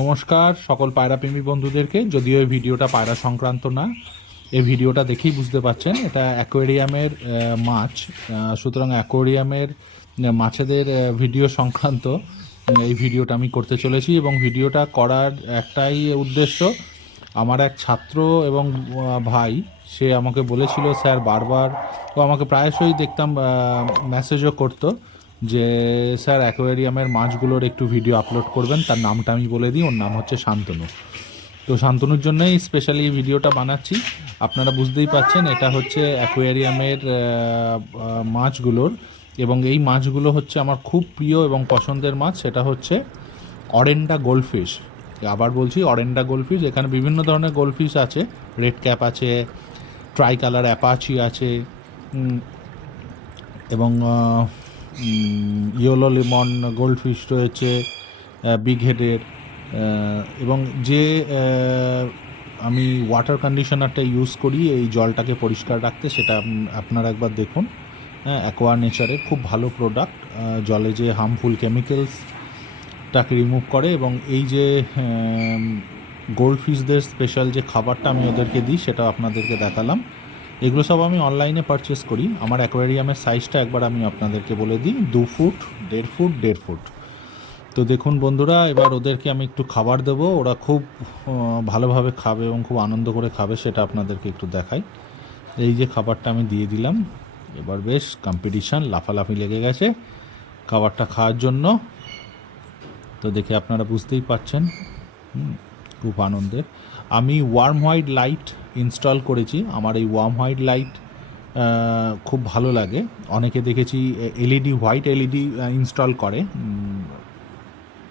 নমস্কার সকল পায়রাপ্রেমী বন্ধুদেরকে। যদিও এই ভিডিওটা পায়রা সংক্রান্ত না, এই ভিডিওটা দেখেই বুঝতে পারছেন এটা অ্যাকোয়ারিয়ামের মাছ। সুতরাং অ্যাকোয়ারিয়ামের মাছেদের ভিডিও সংক্রান্ত এই ভিডিওটা আমি করতে চলেছি, এবং ভিডিওটা করার একটাই উদ্দেশ্য। আমার এক ছাত্র এবং ভাই, সে আমাকে বলেছিল স্যার বারবার, ও আমাকে প্রায়শই দেখতাম মেসেজও করতো যে স্যার অ্যাকোয়ারিয়ামের মাছগুলোর একটু ভিডিও আপলোড করবেন। তার নামটা আমি বলে দিই, ওর নাম হচ্ছে শান্তনু। তো শান্তনুর জন্যই স্পেশালি এই ভিডিওটা বানাচ্ছি। আপনারা বুঝতেই পাচ্ছেন এটা হচ্ছে অ্যাকোয়ারিয়ামের মাছগুলোর, এবং এই মাছগুলো হচ্ছে আমার খুব প্রিয় এবং পছন্দের মাছ। সেটা হচ্ছে অরেন্ডা গোল্ডফিশ। আবার বলছি অরেন্ডা গোল্ডফিশ। এখানে বিভিন্ন ধরনের গোল্ডফিশ আছে, রেড ক্যাপ আছে, ট্রাই কালার অ্যাপাচি আছে, এবং ইয়েলো লেমন গোল্ডফিশ রয়েছে বিগ হেডের। এবং যে আমি ওয়াটার কন্ডিশনারটা ইউজ করি এই জলটাকে পরিষ্কার রাখতে, সেটা আপনারা একবার দেখুন। হ্যাঁ, অ্যাকোয়া নেচারের খুব ভালো প্রোডাক্ট, জলে যে হার্মফুল কেমিক্যালসটাকে রিমুভ করে। এবং এই যে গোল্ডফিশদের স্পেশাল যে খাবারটা আমি ওদেরকে দিই সেটা আপনাদেরকে দেখালাম। এগুলো সব আমি অনলাইনে পারচেস করি। আমার অ্যাকোয়ারিয়ামের সাইজটা একবার আমি আপনাদেরকে বলে দিই, 2 ফুট, 1.5 ফুট, 1.5 ফুট। তো দেখুন বন্ধুরা, এবার ওদেরকে আমি একটু খাবার দেবো। ওরা খুব ভালোভাবে খাবে এবং খুব আনন্দ করে খাবে, সেটা আপনাদেরকে একটু দেখাই। এই যে খাবারটা আমি দিয়ে দিলাম, এবার বেশ কম্পিটিশান, লাফালাফি লেগে গেছে খাবারটা খাওয়ার জন্য। তো দেখে আপনারা বুঝতেই পারছেন খুব আনন্দের। আমি ওয়ার্ম হোয়াইট লাইট ইনস্টল করেছি। আমার এই ওয়ার্ম হোয়াইট লাইট খুব ভালো লাগে। অনেকে দেখেছি এলইডি, হোয়াইট এলইডি ইনস্টল করে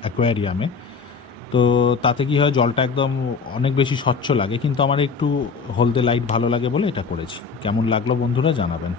অ্যাকোয়ারিয়ামে। তো তাতে কি হয়, জলটা একদম অনেক বেশি স্বচ্ছ লাগে, কিন্তু আমার একটু হলদে লাইট ভালো লাগে বলে এটা করেছি। কেমন লাগলো বন্ধুরা জানাবেন।